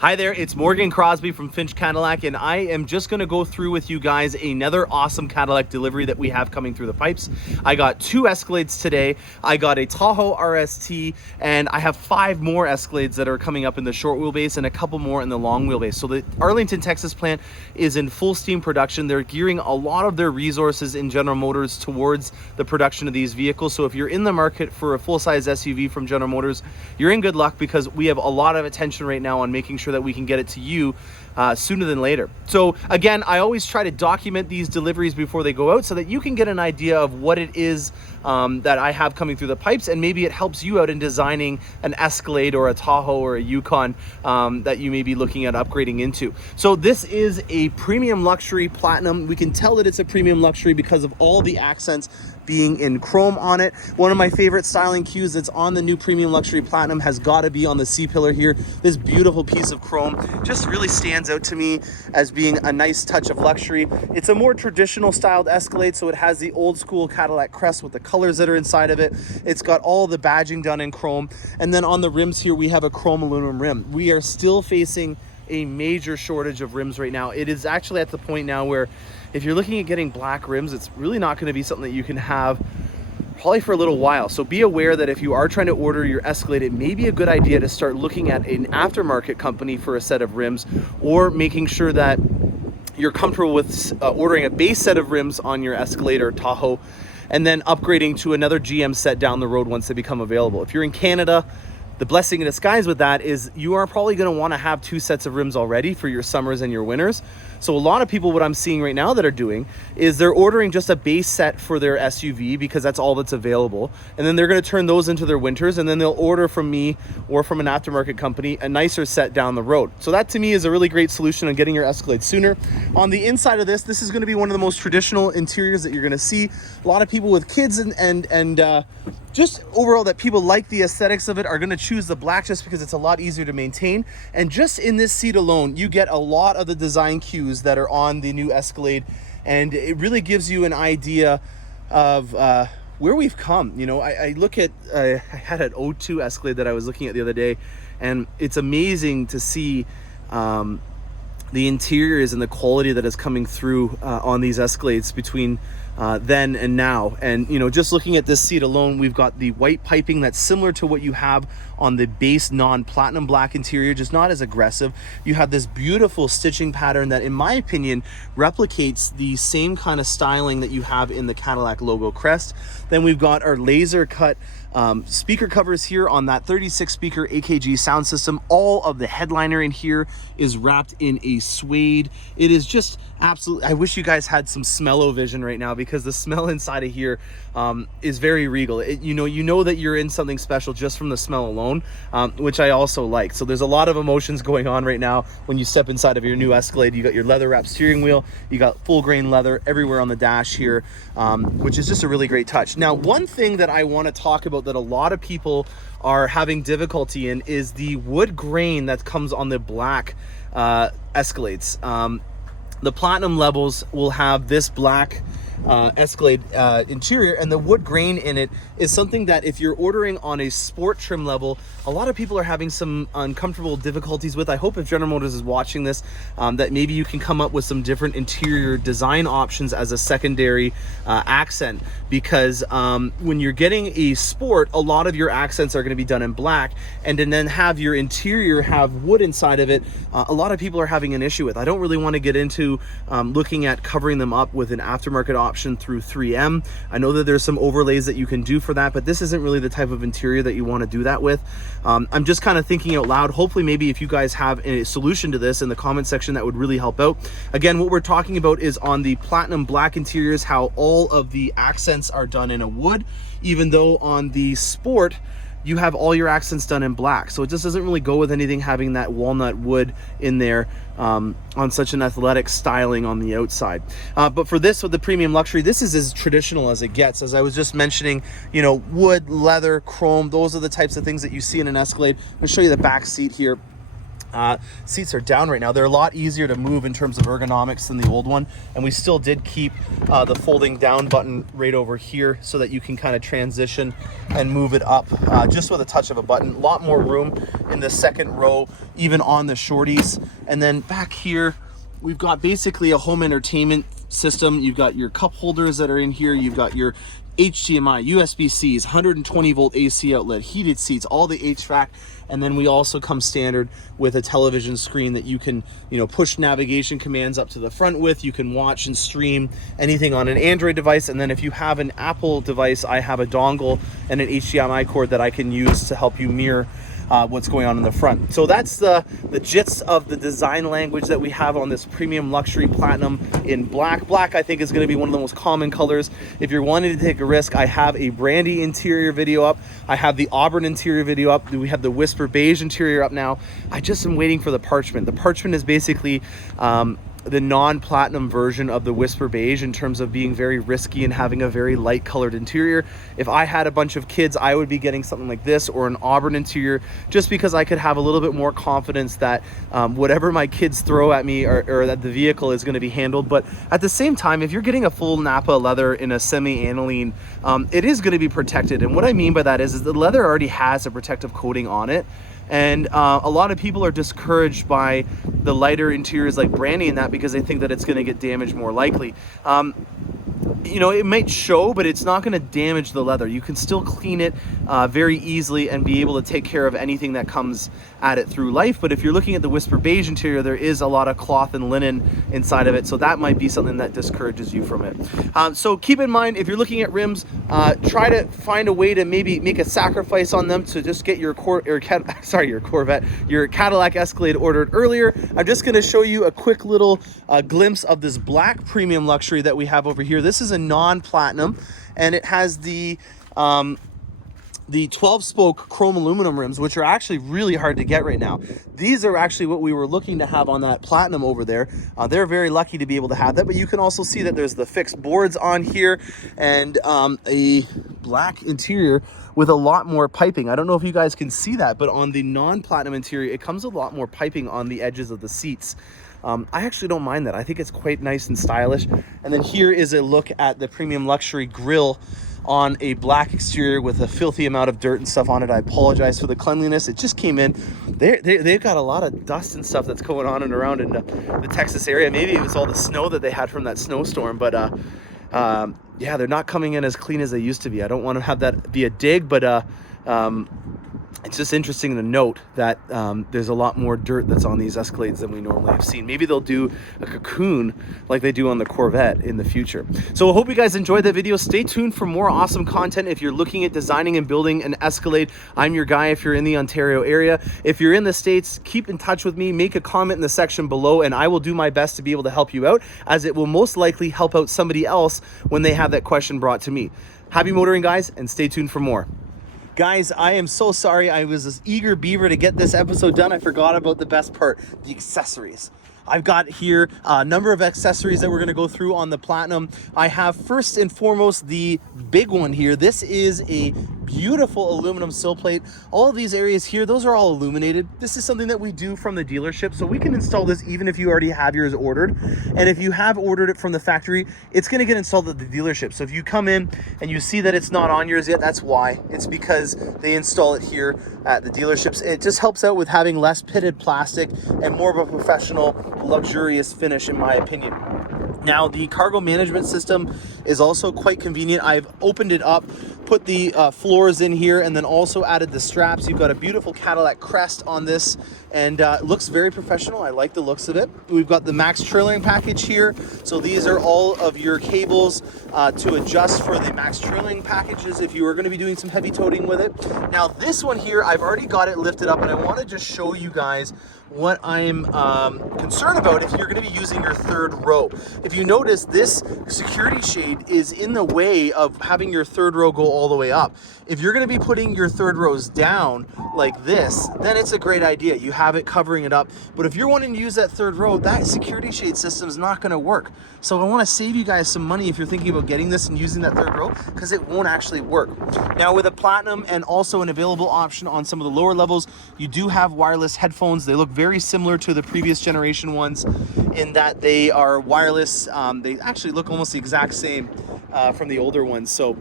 Hi there, it's Morgan Crosbie from Finch Cadillac, and I am just going to go through with you guys another awesome Cadillac delivery that we have coming through the pipes. I got 2 Escalades today, I got a Tahoe RST, and I have 5 more Escalades that are coming up in the short wheelbase and a couple more in the long wheelbase. So the Arlington, Texas plant is in full steam production. They're gearing a lot of their resources in General Motors towards the production of these vehicles. So if you're in the market for a full-size SUV from General Motors, you're in good luck because we have a lot of attention right now on making sure that we can get it to you sooner than later. So again, I always try to document these deliveries before they go out so that you can get an idea of what it is that I have coming through the pipes, and maybe it helps you out in designing an Escalade or a Tahoe or a Yukon that you may be looking at upgrading into. So this is a premium luxury platinum. We can tell that it's a premium luxury because of all the accents being in chrome on it. One of my favorite styling cues that's on the new premium luxury platinum has got to be on the C-pillar here. This beautiful piece of chrome just really stands out to me as being a nice touch of luxury. It's a more traditional styled Escalade, so it has the old school Cadillac crest with the colors that are inside of it. It's got all the badging done in chrome, and then on the rims here we have a chrome aluminum rim. We are still facing a major shortage of rims right now. It is actually at the point now where if you're looking at getting black rims, it's really not going to be something that you can have probably for a little while. So be aware that if you are trying to order your Escalade, it may be a good idea to start looking at an aftermarket company for a set of rims, or making sure that you're comfortable with ordering a base set of rims on your Escalade or Tahoe, and then upgrading to another GM set down the road once they become available. If you're in Canada, the blessing in disguise with that is you are probably going to want to have 2 sets of rims already for your summers and your winters. So a lot of people, what I'm seeing right now that are doing is they're ordering just a base set for their SUV because that's all that's available. And then they're going to turn those into their winters, and then they'll order from me or from an aftermarket company a nicer set down the road. So that to me is a really great solution on getting your Escalade sooner. On the inside of this is going to be one of the most traditional interiors that you're going to see. A lot of people with kids and just overall that people like the aesthetics of it are going to choose the black just because it's a lot easier to maintain. And just in this seat alone, you get a lot of the design cues that are on the new Escalade, and it really gives you an idea of where we've come. You know, I look at I had an 02 Escalade that I was looking at the other day, and it's amazing to see the interiors and the quality that is coming through on these Escalades between then and now. And you know, just looking at this seat alone, we've got the white piping that's similar to what you have on the base non-platinum black interior, just not as aggressive. You have this beautiful stitching pattern that, in my opinion, replicates the same kind of styling that you have in the Cadillac logo crest. Then we've got our laser cut speaker covers here on that 36 speaker AKG sound system. All of the headliner in here is wrapped in a suede. It is just absolutely, I wish you guys had some smell-o-vision right now, because the smell inside of here is very regal. You know that you're in something special just from the smell alone, which I also like. So there's a lot of emotions going on right now when you step inside of your new Escalade. You got your leather wrapped steering wheel, you got full grain leather everywhere on the dash here, which is just a really great touch. Now, one thing that I want to talk about that a lot of people are having difficulty in is the wood grain that comes on the black Escalades. The platinum levels will have this black Escalade interior, and the wood grain in it is something that if you're ordering on a sport trim level, a lot of people are having some uncomfortable difficulties with. I hope if General Motors is watching this, that maybe you can come up with some different interior design options as a secondary accent, because when you're getting a sport, a lot of your accents are going to be done in black, and then have your interior have wood inside of it. A lot of people are having an issue with. I don't really want to get into looking at covering them up with an aftermarket option through 3M. I know that there's some overlays that you can do for that, but this isn't really the type of interior that you want to do that with. I'm just kind of thinking out loud. Hopefully maybe if you guys have a solution to this in the comment section, that would really help out. Again, what we're talking about is on the platinum black interiors, how all of the accents are done in a wood, even though on the sport you have all your accents done in black. So it just doesn't really go with anything having that walnut wood in there on such an athletic styling on the outside. But for this, with the premium luxury, this is as traditional as it gets. As I was just mentioning, you know, wood, leather, chrome, those are the types of things that you see in an Escalade. I'm gonna show you the back seat here. Seats are down right now. They're a lot easier to move in terms of ergonomics than the old one, and we still did keep the folding down button right over here so that you can kind of transition and move it up just with a touch of a button. A lot more room in the second row, even on the shorties. And then back here, we've got basically a home entertainment system. You've got your cup holders that are in here. You've got your HDMI, USB-Cs, 120 volt AC outlet, heated seats, all the HVAC. And then we also come standard with a television screen that you can, push navigation commands up to the front with. You can watch and stream anything on an Android device. And then if you have an Apple device, I have a dongle and an HDMI cord that I can use to help you mirror what's going on in the front. So that's the gist of the design language that we have on this premium luxury platinum in black. Black, I think, is going to be one of the most common colors. If you're wanting to take a risk, I have a brandy interior video up. I have the auburn interior video up. We have the whisper beige interior up now. I just am waiting for the parchment. The parchment is basically the non-platinum version of the whisper beige in terms of being very risky and having a very light colored interior. If I had a bunch of kids, I would be getting something like this or an auburn interior, just because I could have a little bit more confidence that whatever my kids throw at me or that the vehicle is going to be handled. But at the same time, if you're getting a full Napa leather in a semi-aniline, it is going to be protected. And what I mean by that is the leather already has a protective coating on it. And a lot of people are discouraged by the lighter interiors like brandy and that because they think that it's going to get damaged more likely. It might show, but it's not going to damage the leather. You can still clean it very easily and be able to take care of anything that comes at it through life. But if you're looking at the whisper beige interior, there is a lot of cloth and linen inside of it, so that might be something that discourages you from it. So keep in mind, if you're looking at rims, try to find a way to maybe make a sacrifice on them to just get your Cadillac Escalade ordered earlier. I'm just going to show you a quick little glimpse of this black premium luxury that we have over here. This is a non-platinum, and it has the 12-spoke chrome aluminum rims, which are actually really hard to get right now. These are actually what we were looking to have on that platinum over there. They're very lucky to be able to have that, but you can also see that there's the fixed boards on here and a black interior with a lot more piping. I don't know if you guys can see that, but on the non-platinum interior, it comes with a lot more piping on the edges of the seats. I actually don't mind that. I think it's quite nice and stylish. And then here is a look at the premium luxury grille on a black exterior with a filthy amount of dirt and stuff on it. I apologize for the cleanliness. It just came in. They've got a lot of dust and stuff that's going on and around in the Texas area. Maybe it was all the snow that they had from that snowstorm, but yeah, they're not coming in as clean as they used to be. I don't want to have that be a dig, but it's just interesting to note that there's a lot more dirt that's on these Escalades than we normally have seen. Maybe they'll do a cocoon like they do on the Corvette in the future. So I hope you guys enjoyed that video. Stay tuned for more awesome content. If you're looking at designing and building an Escalade, I'm your guy if you're in the Ontario area. If you're in the States, keep in touch with me. Make a comment in the section below, and I will do my best to be able to help you out, as it will most likely help out somebody else when they have that question brought to me. Happy motoring, guys, and stay tuned for more. Guys, I am so sorry. I was this eager beaver to get this episode done. I forgot about the best part, the accessories. I've got here a number of accessories that we're going to go through on the Platinum. I have first and foremost the big one here. This is a beautiful aluminum sill plate. All of these areas here, those are all illuminated. This is something that we do from the dealership, so we can install this even if you already have yours ordered. And if you have ordered it from the factory, it's going to get installed at the dealership. So if you come in and you see that it's not on yours yet, that's why. It's because they install it here at the dealerships. It just helps out with having less pitted plastic and more of a professional, luxurious finish, in my opinion. Now, the cargo management system is also quite convenient. I've opened it up, put the floors in here, and then also added the straps. You've got a beautiful Cadillac crest on this, and it looks very professional. I like the looks of it. We've got the max trailing package here. So these are all of your cables to adjust for the max trailing packages if you are going to be doing some heavy toting with it. Now, this one here, I've already got it lifted up, and I want to just show you guys what I'm concerned about if you're going to be using your third row. If you notice, this security shade Escalade is in the way of having your third row go all the way up. If you're going to be putting your third rows down like this, then it's a great idea. You have it covering it up. But if you're wanting to use that third row, that security shade system is not going to work. So I want to save you guys some money if you're thinking about getting this and using that third row, because it won't actually work. Now with a Platinum and also an available option on some of the lower levels, you do have wireless headphones. They look very similar to the previous generation ones in that they are wireless. They actually look almost the exact same from the older ones. So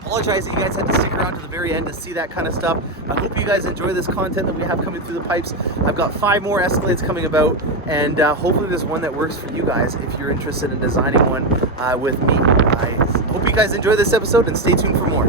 apologize that you guys had to stick around to the very end to see that kind of stuff. I hope you guys enjoy this content that we have coming through the pipes. I've got 5 more Escalades coming about, and hopefully there's one that works for you guys if you're interested in designing one with me. I hope you guys enjoy this episode, and stay tuned for more.